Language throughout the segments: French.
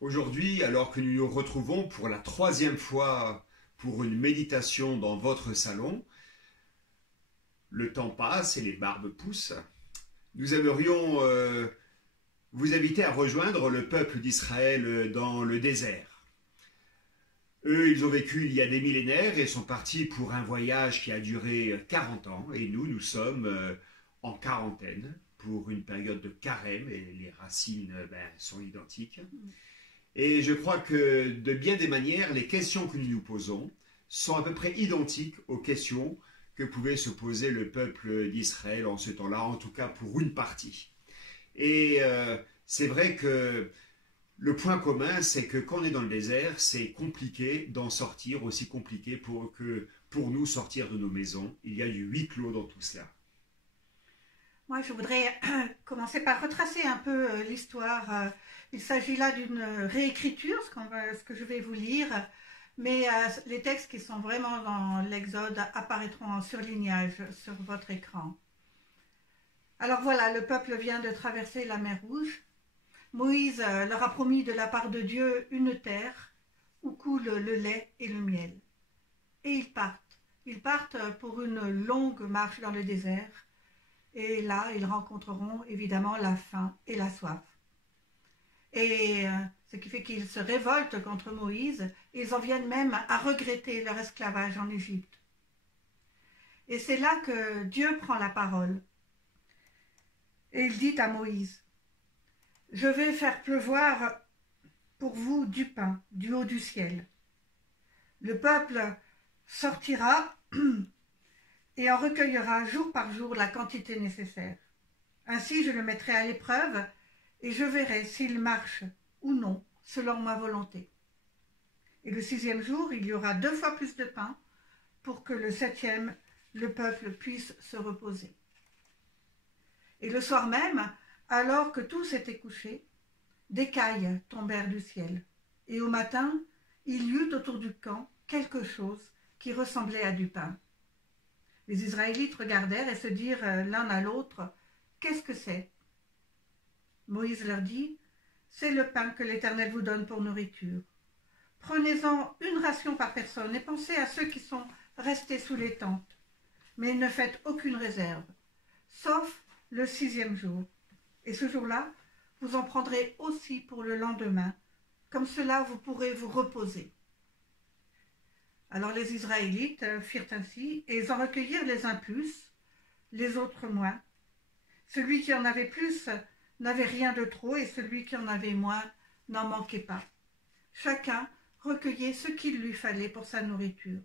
Aujourd'hui, alors que nous nous retrouvons pour la troisième fois pour une méditation dans votre salon, le temps passe et les barbes poussent. Nous aimerions vous inviter à rejoindre le peuple d'Israël dans le désert. Eux, ils ont vécu il y a des millénaires et sont partis pour un voyage qui a duré 40 ans. Et nous sommes en quarantaine pour une période de carême et les racines sont identiques. Et je crois que de bien des manières, les questions que nous nous posons sont à peu près identiques aux questions que pouvait se poser le peuple d'Israël en ce temps-là, en tout cas pour une partie. Et c'est vrai que le point commun, c'est que quand on est dans le désert, c'est compliqué d'en sortir, aussi compliqué pour nous sortir de nos maisons. Il y a du huis clos dans tout cela. Moi, je voudrais commencer par retracer un peu l'histoire. Il s'agit là d'une réécriture, ce que je vais vous lire, mais les textes qui sont vraiment dans l'Exode apparaîtront en surlignage sur votre écran. Alors voilà, le peuple vient de traverser la mer Rouge. Moïse leur a promis de la part de Dieu une terre où coule le lait et le miel. Et ils partent. Ils partent pour une longue marche dans le désert. Et là, ils rencontreront évidemment la faim et la soif. Et ce qui fait qu'ils se révoltent contre Moïse. Ils en viennent même à regretter leur esclavage en Égypte. Et c'est là que Dieu prend la parole. Et il dit à Moïse, « Je vais faire pleuvoir pour vous du pain du haut du ciel. Le peuple sortira et en recueillera jour par jour la quantité nécessaire. Ainsi je le mettrai à l'épreuve et je verrai s'il marche ou non selon ma volonté. Et le 6e jour, il y aura 2 fois plus de pain pour que le 7e, le peuple puisse se reposer. Et le soir même, alors que tous étaient couchés, des cailles tombèrent du ciel. Et au matin, il y eut autour du camp quelque chose qui ressemblait à du pain. Les Israélites regardèrent et se dirent l'un à l'autre, « Qu'est-ce que c'est » Moïse leur dit, « C'est le pain que l'Éternel vous donne pour nourriture. Prenez-en une ration par personne et pensez à ceux qui sont restés sous les tentes. Mais ne faites aucune réserve, sauf le 6e jour. Et ce jour-là, vous en prendrez aussi pour le lendemain. Comme cela, vous pourrez vous reposer. » Alors les Israélites firent ainsi, et ils en recueillirent les uns plus, les autres moins. Celui qui en avait plus n'avait rien de trop, et celui qui en avait moins n'en manquait pas. Chacun recueillait ce qu'il lui fallait pour sa nourriture.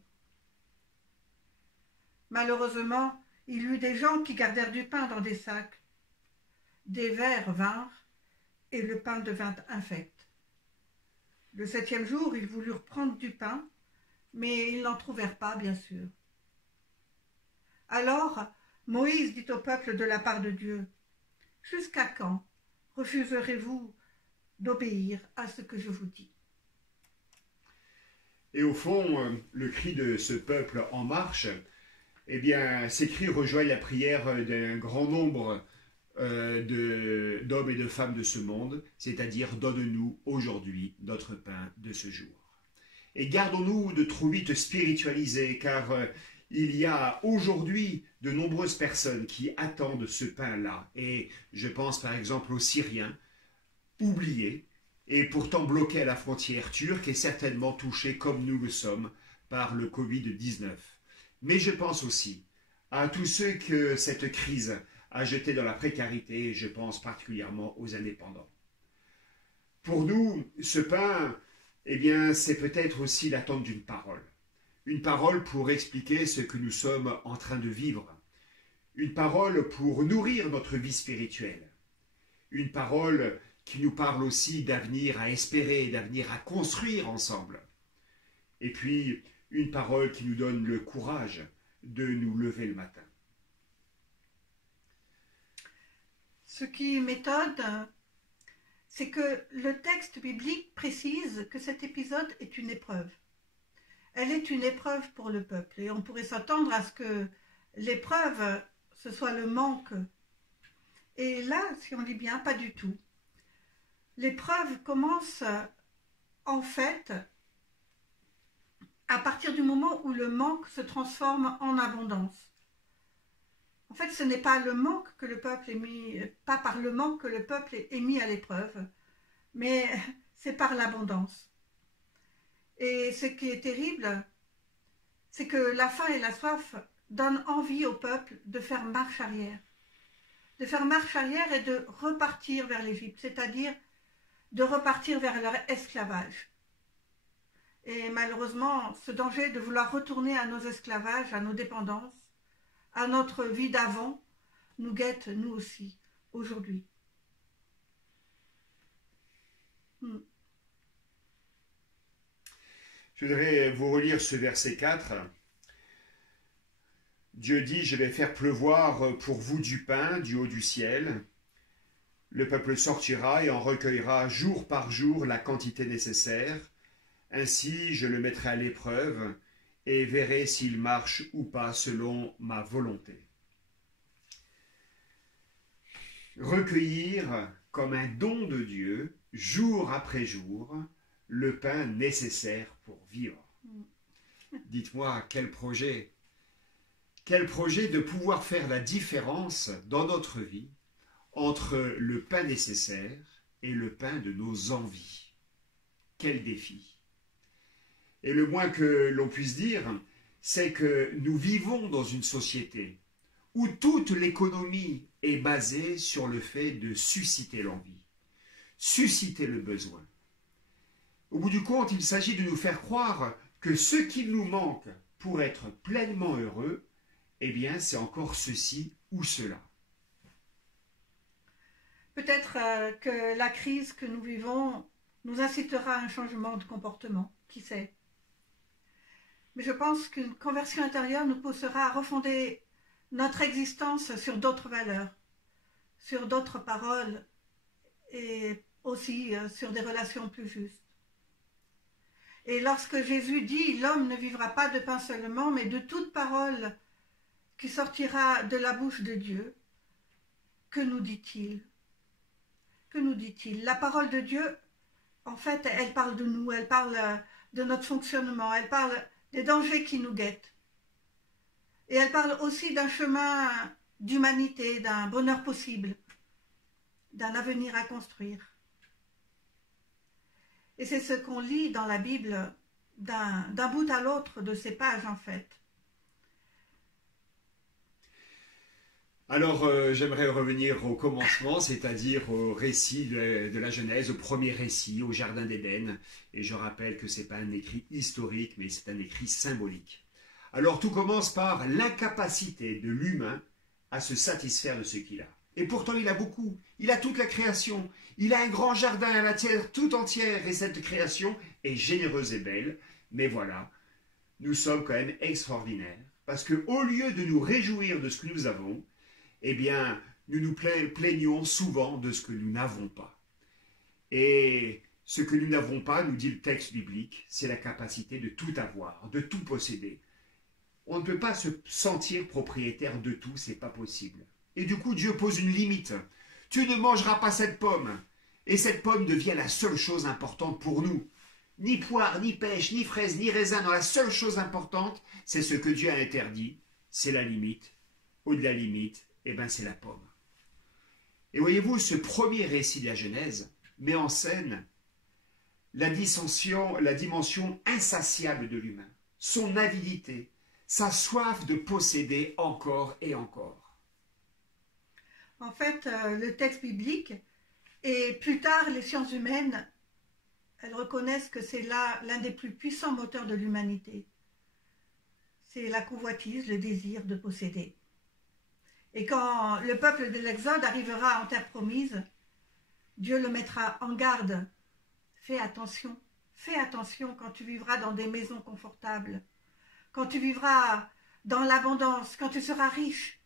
Malheureusement, il y eut des gens qui gardèrent du pain dans des sacs. Des vers vinrent, et le pain devint infect. Le 7e jour, ils voulurent prendre du pain, mais ils n'en trouvèrent pas, bien sûr. Alors, Moïse dit au peuple de la part de Dieu, « Jusqu'à quand refuserez-vous d'obéir à ce que je vous dis ?» Et au fond, le cri de ce peuple en marche, eh bien, ces cris rejoignent la prière d'un grand nombre d'hommes et de femmes de ce monde, c'est-à-dire « Donne-nous aujourd'hui notre pain de ce jour ». Et gardons-nous de trop vite spiritualiser, car il y a aujourd'hui de nombreuses personnes qui attendent ce pain-là. Et je pense par exemple aux Syriens, oubliés, et pourtant bloqués à la frontière turque et certainement touchés comme nous le sommes par le Covid-19. Mais je pense aussi à tous ceux que cette crise a jetés dans la précarité, et je pense particulièrement aux indépendants. Pour nous, ce pain, eh bien, c'est peut-être aussi l'attente d'une parole. Une parole pour expliquer ce que nous sommes en train de vivre. Une parole pour nourrir notre vie spirituelle. Une parole qui nous parle aussi d'avenir à espérer, d'avenir à construire ensemble. Et puis, une parole qui nous donne le courage de nous lever le matin. Ce qui m'étonne, c'est que le texte biblique précise que cet épisode est une épreuve. Elle est une épreuve pour le peuple. Et on pourrait s'attendre à ce que l'épreuve, ce soit le manque. Et là, si on dit bien, pas du tout. L'épreuve commence en fait, à partir du moment où le manque se transforme en abondance. En fait, ce n'est pas le manque que le peuple est mis, pas par le manque que le peuple est mis à l'épreuve, mais c'est par l'abondance. Et ce qui est terrible, c'est que la faim et la soif donnent envie au peuple de faire marche arrière. De faire marche arrière et de repartir vers l'Égypte, c'est-à-dire de repartir vers leur esclavage. Et malheureusement, ce danger de vouloir retourner à nos esclavages, à nos dépendances, à notre vie d'avant, nous guette nous aussi, aujourd'hui. Je voudrais vous relire ce verset 4. Dieu dit, je vais faire pleuvoir pour vous du pain du haut du ciel. Le peuple sortira et en recueillera jour par jour la quantité nécessaire. Ainsi, je le mettrai à l'épreuve et verrai s'il marche ou pas selon ma volonté. Recueillir comme un don de Dieu, jour après jour, le pain nécessaire pour vivre. Dites-moi, quel projet de pouvoir faire la différence dans notre vie entre le pain nécessaire et le pain de nos envies. Quel défi! Et le moins que l'on puisse dire, c'est que nous vivons dans une société où toute l'économie est basée sur le fait de susciter l'envie, susciter le besoin. Au bout du compte, il s'agit de nous faire croire que ce qui nous manque pour être pleinement heureux, eh bien, c'est encore ceci ou cela. Peut-être que la crise que nous vivons nous incitera à un changement de comportement, qui sait. Mais je pense qu'une conversion intérieure nous poussera à refonder notre existence sur d'autres valeurs, sur d'autres paroles et aussi sur des relations plus justes. Et lorsque Jésus dit « L'homme ne vivra pas de pain seulement, mais de toute parole qui sortira de la bouche de Dieu », que nous dit-il? Que nous dit-il? La parole de Dieu, en fait, elle parle de nous, elle parle de notre fonctionnement, elle parle des dangers qui nous guettent. Et elle parle aussi d'un chemin d'humanité, d'un bonheur possible, d'un avenir à construire. Et c'est ce qu'on lit dans la Bible d'un bout à l'autre de ces pages, en fait. Alors, j'aimerais revenir au commencement, c'est-à-dire au récit de la Genèse, au premier récit, au Jardin d'Éden. Et je rappelle que ce n'est pas un écrit historique, mais c'est un écrit symbolique. Alors, tout commence par l'incapacité de l'humain à se satisfaire de ce qu'il a. Et pourtant, il a beaucoup. Il a toute la création. Il a un grand jardin à la terre tout entière. Et cette création est généreuse et belle. Mais voilà, nous sommes quand même extraordinaires. Parce qu'au lieu de nous réjouir de ce que nous avons, eh bien, nous nous plaignons souvent de ce que nous n'avons pas. Et ce que nous n'avons pas, nous dit le texte biblique, c'est la capacité de tout avoir, de tout posséder. On ne peut pas se sentir propriétaire de tout, c'est pas possible. Et du coup, Dieu pose une limite. Tu ne mangeras pas cette pomme. Et cette pomme devient la seule chose importante pour nous. Ni poire, ni pêche, ni fraise, ni raisin. Non, la seule chose importante, c'est ce que Dieu a interdit. C'est la limite. Au-delà de la limite, eh bien, c'est la pomme. Et voyez-vous, ce premier récit de la Genèse met en scène la dimension insatiable de l'humain, son avidité, sa soif de posséder encore et encore. En fait, le texte biblique et plus tard les sciences humaines, elles reconnaissent que c'est là l'un des plus puissants moteurs de l'humanité. C'est la convoitise, le désir de posséder. Et quand le peuple de l'Exode arrivera en terre promise, Dieu le mettra en garde. Fais attention quand tu vivras dans des maisons confortables, quand tu vivras dans l'abondance, quand tu seras riche.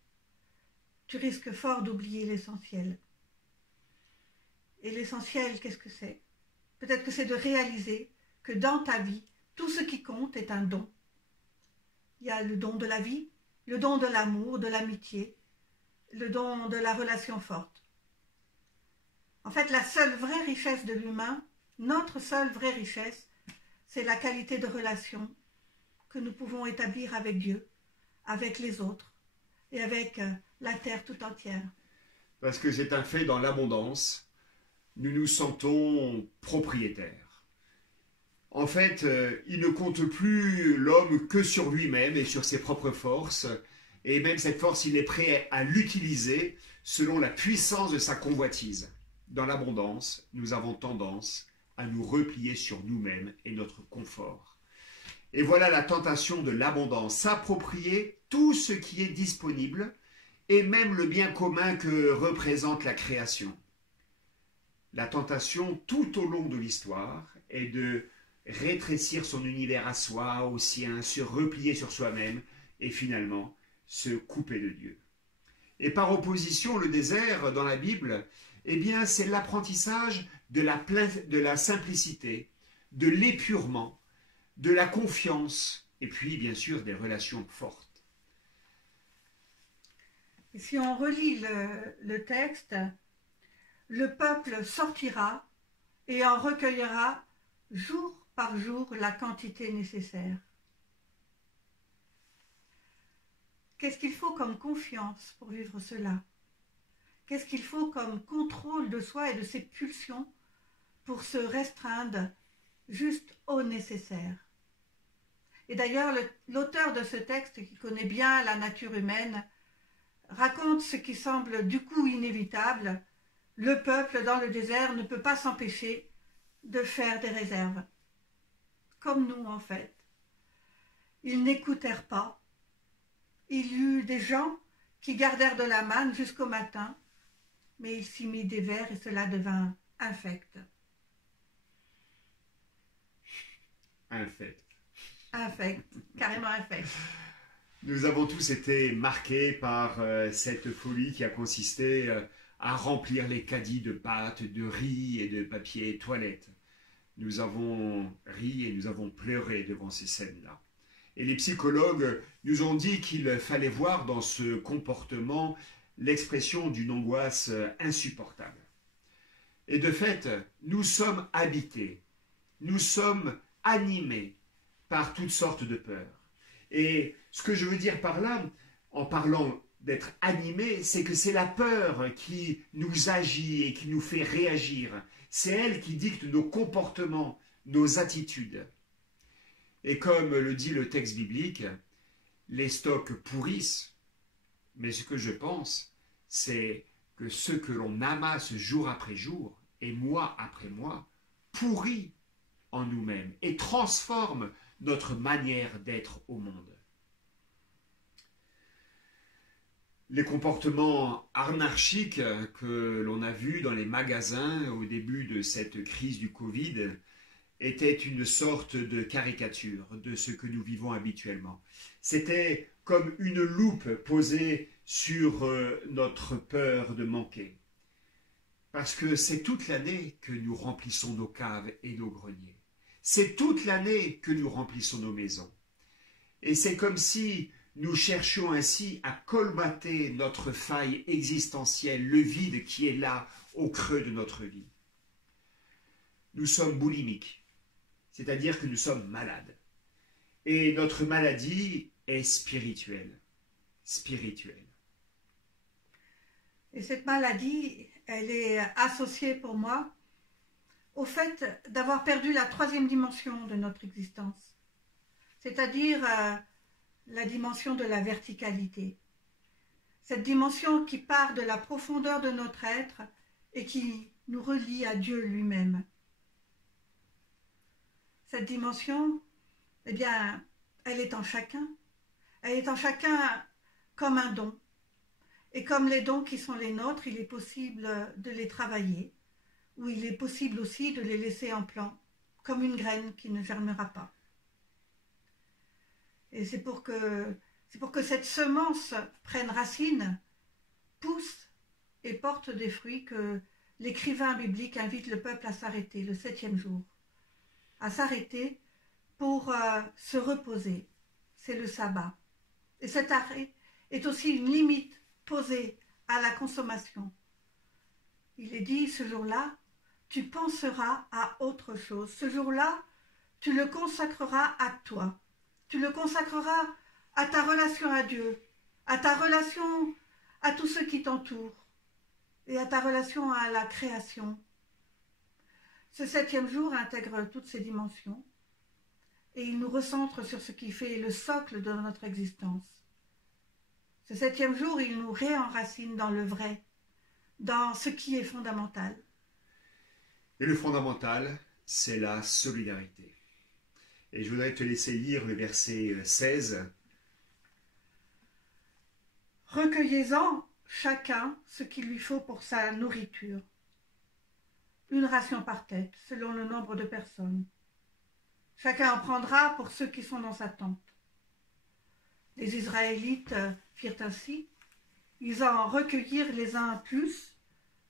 Tu risques fort d'oublier l'essentiel. Et l'essentiel, qu'est-ce que c'est? Peut-être que c'est de réaliser que dans ta vie, tout ce qui compte est un don. Il y a le don de la vie, le don de l'amour, de l'amitié, le don de la relation forte. En fait, la seule vraie richesse de l'humain, notre seule vraie richesse, c'est la qualité de relation que nous pouvons établir avec Dieu, avec les autres et avec la terre tout entière. Parce que c'est un fait, dans l'abondance, nous nous sentons propriétaires. En fait, il ne compte plus l'homme que sur lui-même et sur ses propres forces, et même cette force, il est prêt à l'utiliser selon la puissance de sa convoitise. Dans l'abondance, nous avons tendance à nous replier sur nous-mêmes et notre confort. Et voilà la tentation de l'abondance, s'approprier tout ce qui est disponible et même le bien commun que représente la création. La tentation tout au long de l'histoire est de rétrécir son univers à soi, au sien, se replier sur soi-même et finalement se couper de Dieu. Et par opposition, le désert dans la Bible, eh bien, c'est l'apprentissage de la simplicité, de l'épurement, de la confiance et puis bien sûr des relations fortes. Et si on relit le texte, le peuple sortira et en recueillera jour par jour la quantité nécessaire. Qu'est-ce qu'il faut comme confiance pour vivre cela? Qu'est-ce qu'il faut comme contrôle de soi et de ses pulsions pour se restreindre juste au nécessaire? Et d'ailleurs, l'auteur de ce texte, qui connaît bien la nature humaine, raconte ce qui semble du coup inévitable. Le peuple dans le désert ne peut pas s'empêcher de faire des réserves. Comme nous, en fait. Ils n'écoutèrent pas. Il y eut des gens qui gardèrent de la manne jusqu'au matin, mais il s'y mit des vers et cela devint infect. Infect. Infect, carrément infect. Nous avons tous été marqués par cette folie qui a consisté à remplir les caddies de pâtes, de riz et de papier toilette. Nous avons ri et nous avons pleuré devant ces scènes-là. Et les psychologues nous ont dit qu'il fallait voir dans ce comportement l'expression d'une angoisse insupportable. Et de fait, nous sommes habités, nous sommes animés par toutes sortes de peurs. Et ce que je veux dire par là, en parlant d'être animé, c'est que c'est la peur qui nous agit et qui nous fait réagir. C'est elle qui dicte nos comportements, nos attitudes. Et comme le dit le texte biblique, les stocks pourrissent, mais ce que je pense, c'est que ce que l'on amasse jour après jour et mois après mois pourrit en nous-mêmes et transforme notre manière d'être au monde. Les comportements anarchiques que l'on a vus dans les magasins au début de cette crise du Covid étaient une sorte de caricature de ce que nous vivons habituellement. C'était comme une loupe posée sur notre peur de manquer. Parce que c'est toute l'année que nous remplissons nos caves et nos greniers. C'est toute l'année que nous remplissons nos maisons. Et c'est comme si nous cherchions ainsi à colmater notre faille existentielle, le vide qui est là, au creux de notre vie. Nous sommes boulimiques, c'est-à-dire que nous sommes malades. Et notre maladie est spirituelle. Spirituelle. Et cette maladie, elle est associée pour moi au fait d'avoir perdu la troisième dimension de notre existence, c'est-à-dire la dimension de la verticalité. Cette dimension qui part de la profondeur de notre être et qui nous relie à Dieu lui-même. Cette dimension, eh bien, elle est en chacun. Elle est en chacun comme un don. Et comme les dons qui sont les nôtres, il est possible de les travailler, ou il est possible aussi de les laisser en plan, comme une graine qui ne germera pas. Et c'est pour que cette semence prenne racine, pousse et porte des fruits que l'écrivain biblique invite le peuple à s'arrêter le 7e jour. À s'arrêter pour se reposer. C'est le sabbat. Et cet arrêt est aussi une limite posée à la consommation. Il est dit ce jour-là, tu penseras à autre chose. Ce jour-là, tu le consacreras à toi. Tu le consacreras à ta relation à Dieu, à ta relation à tous ceux qui t'entourent et à ta relation à la création. Ce 7e jour intègre toutes ces dimensions et il nous recentre sur ce qui fait le socle de notre existence. Ce 7e jour, il nous réenracine dans le vrai, dans ce qui est fondamental. Et le fondamental, c'est la solidarité. Et je voudrais te laisser lire le verset 16. Recueillez-en chacun ce qu'il lui faut pour sa nourriture. Une ration par tête, selon le nombre de personnes. Chacun en prendra pour ceux qui sont dans sa tente. Les Israélites firent ainsi. Ils en recueillirent les uns plus,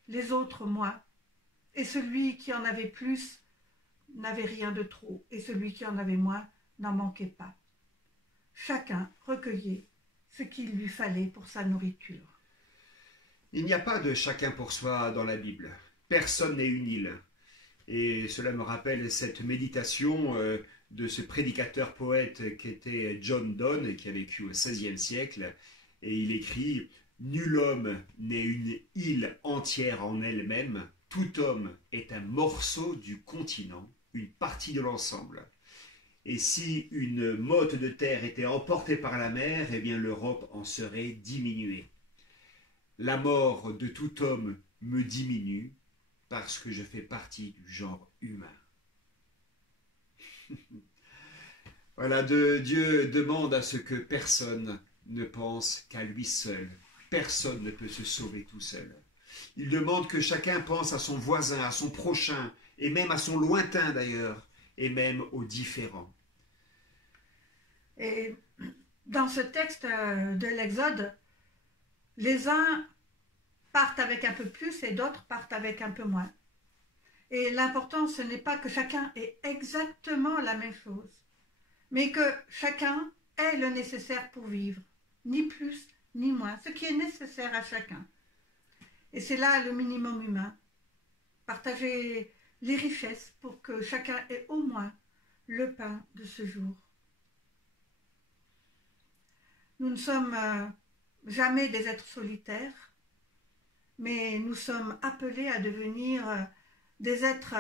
les autres moins. Et celui qui en avait plus n'avait rien de trop, et celui qui en avait moins n'en manquait pas. Chacun recueillait ce qu'il lui fallait pour sa nourriture. Il n'y a pas de chacun pour soi dans la Bible. Personne n'est une île. Et cela me rappelle cette méditation de ce prédicateur-poète qui était John Donne, qui a vécu au XVIe siècle. Et il écrit « Nul homme n'est une île entière en elle-même. Tout homme est un morceau du continent, une partie de l'ensemble. Et si une motte de terre était emportée par la mer, eh bien l'Europe en serait diminuée. La mort de tout homme me diminue parce que je fais partie du genre humain. » Voilà, Dieu demande à ce que personne ne pense qu'à lui seul. Personne ne peut se sauver tout seul. Il demande que chacun pense à son voisin, à son prochain, et même à son lointain d'ailleurs, et même aux différents. Et dans ce texte de l'Exode, les uns partent avec un peu plus et d'autres partent avec un peu moins. Et l'important, ce n'est pas que chacun ait exactement la même chose, mais que chacun ait le nécessaire pour vivre, ni plus ni moins, ce qui est nécessaire à chacun. Et c'est là le minimum humain. Partager les richesses pour que chacun ait au moins le pain de ce jour. Nous ne sommes jamais des êtres solitaires, mais nous sommes appelés à devenir des êtres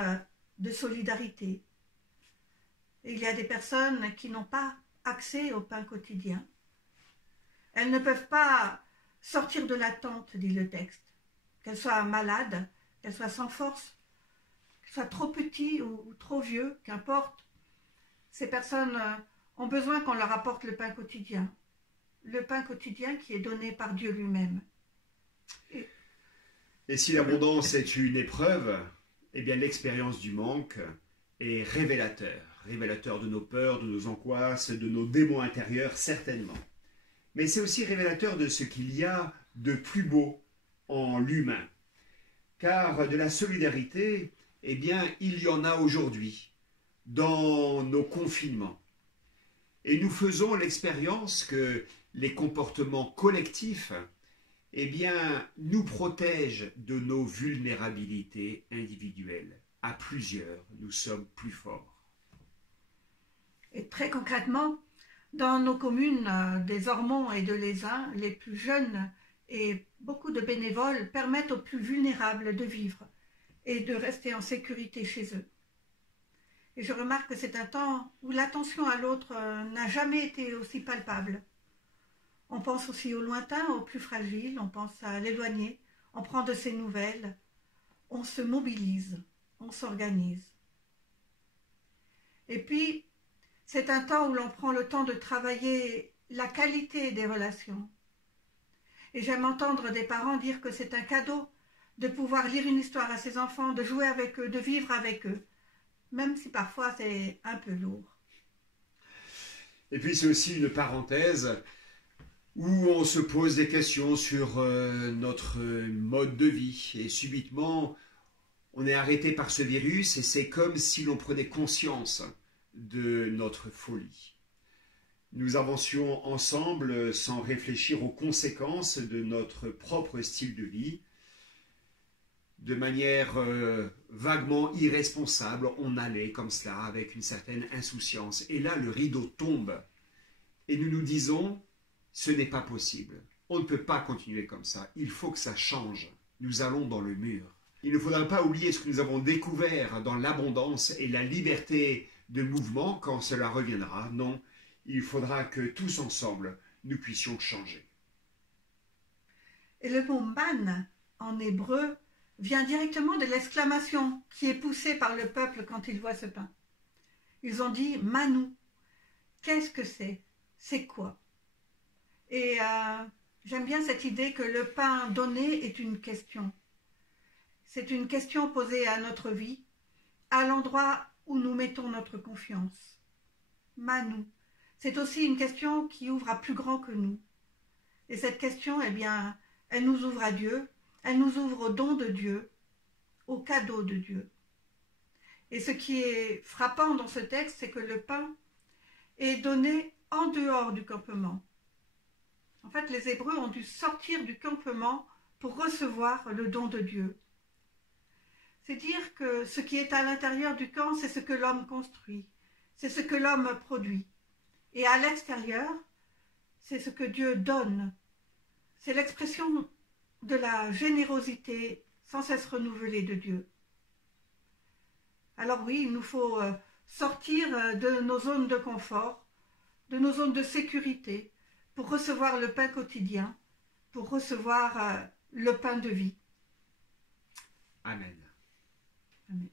de solidarité. Et il y a des personnes qui n'ont pas accès au pain quotidien. Elles ne peuvent pas sortir de la tente, dit le texte. Qu'elles soient malades, qu'elles soient sans force, qu'elles soient trop petits ou trop vieux, qu'importe. Ces personnes ont besoin qu'on leur apporte le pain quotidien. Le pain quotidien qui est donné par Dieu lui-même. Et si l'abondance est une épreuve, eh bien l'expérience du manque est révélateur de nos peurs, de nos angoisses, de nos démons intérieurs, certainement. Mais c'est aussi révélateur de ce qu'il y a de plus beau en l'humain. Car de la solidarité, eh bien, il y en a aujourd'hui, dans nos confinements. Et nous faisons l'expérience que les comportements collectifs, eh bien, nous protègent de nos vulnérabilités individuelles. À plusieurs, nous sommes plus forts. Et très concrètement, dans nos communes des Ormonts et de l'Aisin, les plus jeunes et beaucoup de bénévoles permettent aux plus vulnérables de vivre et de rester en sécurité chez eux. Et je remarque que c'est un temps où l'attention à l'autre n'a jamais été aussi palpable. On pense aussi au lointain, aux plus fragiles, on pense à l'éloigné, on prend de ses nouvelles, on se mobilise, on s'organise. Et puis, c'est un temps où l'on prend le temps de travailler la qualité des relations. Et j'aime entendre des parents dire que c'est un cadeau de pouvoir lire une histoire à ses enfants, de jouer avec eux, de vivre avec eux, même si parfois c'est un peu lourd. Et puis c'est aussi une parenthèse où on se pose des questions sur notre mode de vie. Et subitement, on est arrêté par ce virus et c'est comme si l'on prenait conscience de notre folie. Nous avancions ensemble sans réfléchir aux conséquences de notre propre style de vie. de manière vaguement irresponsable, on allait comme cela, avec une certaine insouciance. Et là, le rideau tombe. Et nous nous disons, ce n'est pas possible. On ne peut pas continuer comme ça. Il faut que ça change. Nous allons dans le mur. Il ne faudra pas oublier ce que nous avons découvert dans l'abondance et la liberté de mouvement quand cela reviendra. Non, il faudra que tous ensemble, nous puissions changer. Et le mot man en hébreu vient directement de l'exclamation qui est poussée par le peuple quand il voit ce pain. Ils ont dit manou. Qu'est-ce que c'est? C'est quoi? Et j'aime bien cette idée que le pain donné est une question. C'est une question posée à notre vie, à l'endroit où nous mettons notre confiance. Manou. C'est aussi une question qui ouvre à plus grand que nous. Et cette question, eh bien, elle nous ouvre à Dieu, elle nous ouvre au don de Dieu, au cadeau de Dieu. Et ce qui est frappant dans ce texte, c'est que le pain est donné en dehors du campement. En fait, les Hébreux ont dû sortir du campement pour recevoir le don de Dieu. C'est dire que ce qui est à l'intérieur du camp, c'est ce que l'homme construit, c'est ce que l'homme produit. Et à l'extérieur, c'est ce que Dieu donne. C'est l'expression de la générosité sans cesse renouvelée de Dieu. Alors oui, il nous faut sortir de nos zones de confort, de nos zones de sécurité, pour recevoir le pain quotidien, pour recevoir le pain de vie. Amen. Amen.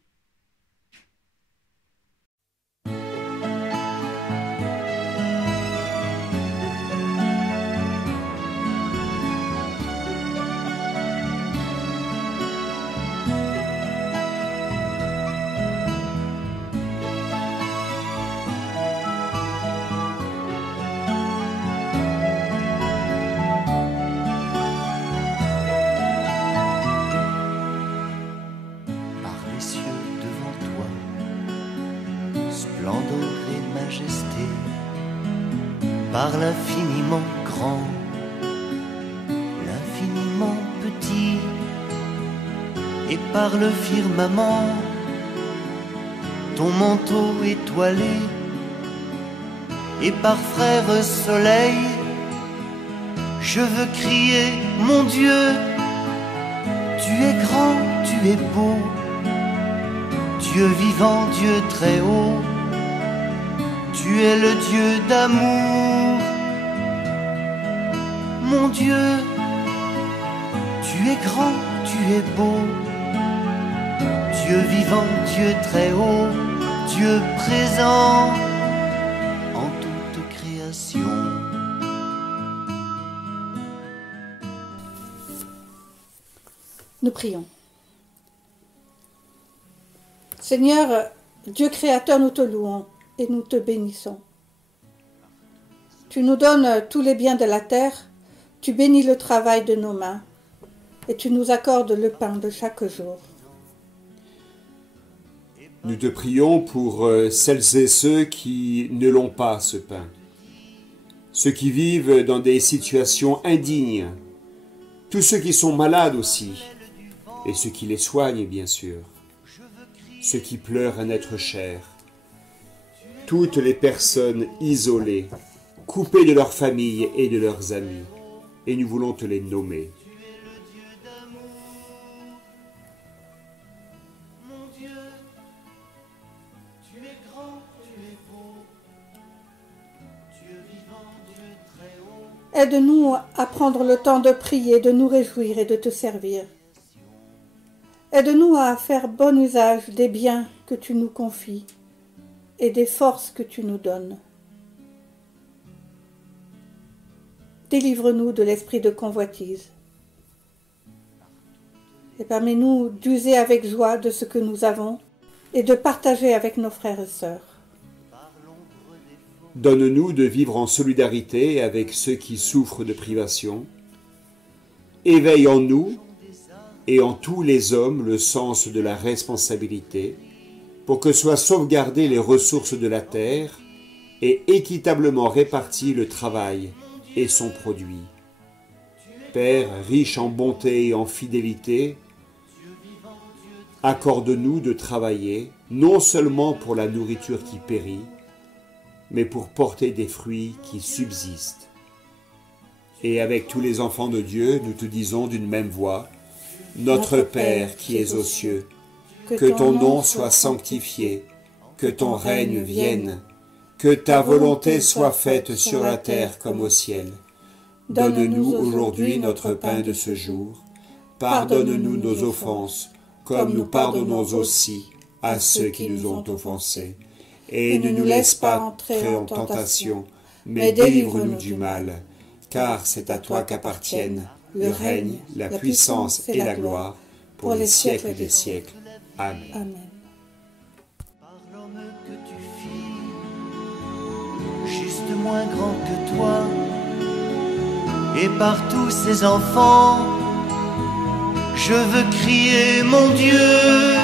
Par l'infiniment grand, l'infiniment petit, et par le firmament, ton manteau étoilé, et par frère soleil, je veux crier, mon Dieu, tu es grand, tu es beau, Dieu vivant, Dieu très haut. Tu es le Dieu d'amour, mon Dieu, tu es grand, tu es beau, Dieu vivant, Dieu très haut, Dieu présent en toute création. Nous prions. Seigneur, Dieu créateur, nous te louons et nous te bénissons. Tu nous donnes tous les biens de la terre, tu bénis le travail de nos mains et tu nous accordes le pain de chaque jour. Nous te prions pour celles et ceux qui ne l'ont pas, ce pain. Ceux qui vivent dans des situations indignes, tous ceux qui sont malades aussi, et ceux qui les soignent, bien sûr, ceux qui pleurent un être cher, toutes les personnes isolées, coupées de leur famille et de leurs amis, et nous voulons te les nommer. Aide-nous à prendre le temps de prier, de nous réjouir et de te servir. Aide-nous à faire bon usage des biens que tu nous confies et des forces que tu nous donnes. Délivre-nous de l'esprit de convoitise et permets-nous d'user avec joie de ce que nous avons et de partager avec nos frères et sœurs. Donne-nous de vivre en solidarité avec ceux qui souffrent de privation. Éveille en nous et en tous les hommes le sens de la responsabilité pour que soient sauvegardées les ressources de la terre et équitablement réparti le travail et son produit. Père riche en bonté et en fidélité, accorde-nous de travailler, non seulement pour la nourriture qui périt, mais pour porter des fruits qui subsistent. Et avec tous les enfants de Dieu, nous te disons d'une même voix, Notre Père qui es aux cieux, que ton nom soit sanctifié, que ton règne vienne, que ta volonté soit faite sur la terre comme au ciel. Donne-nous aujourd'hui notre pain de ce jour. Pardonne-nous nos offenses, comme nous pardonnons aussi à ceux qui nous ont offensés. Et ne nous laisse pas entrer en tentation, mais délivre-nous du mal. Car c'est à toi qu'appartiennent le règne, la puissance et la gloire, pour les siècles des siècles. Amen. Amen. Par l'homme que tu fis, juste moins grand que toi, et par tous ces enfants, je veux crier mon Dieu,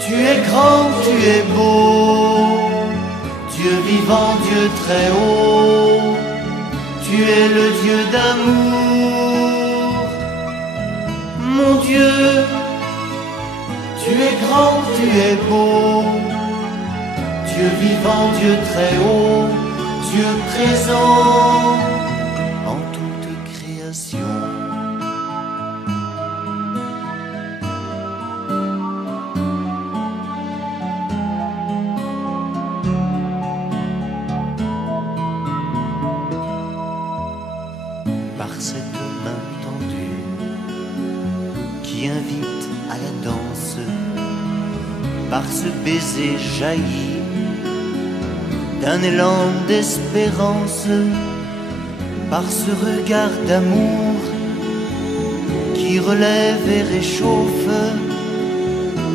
tu es grand, tu es beau, Dieu vivant, Dieu très haut, tu es le Dieu d'amour, mon Dieu, tu es grand, tu es beau, Dieu vivant, Dieu très haut, Dieu présent en toute création. Par cette main tendue qui invite à la danse, par ce baiser jailli d'un élan d'espérance, par ce regard d'amour qui relève et réchauffe,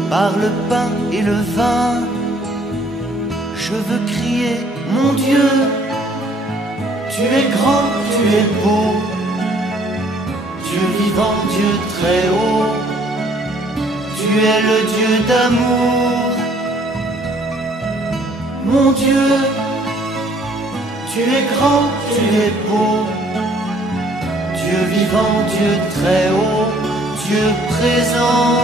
par le pain et le vin, je veux crier mon Dieu, tu es grand, tu es beau, Dieu vivant, Dieu très haut, tu es le Dieu d'amour, mon Dieu, tu es grand, tu es beau, Dieu vivant, Dieu très haut, Dieu présent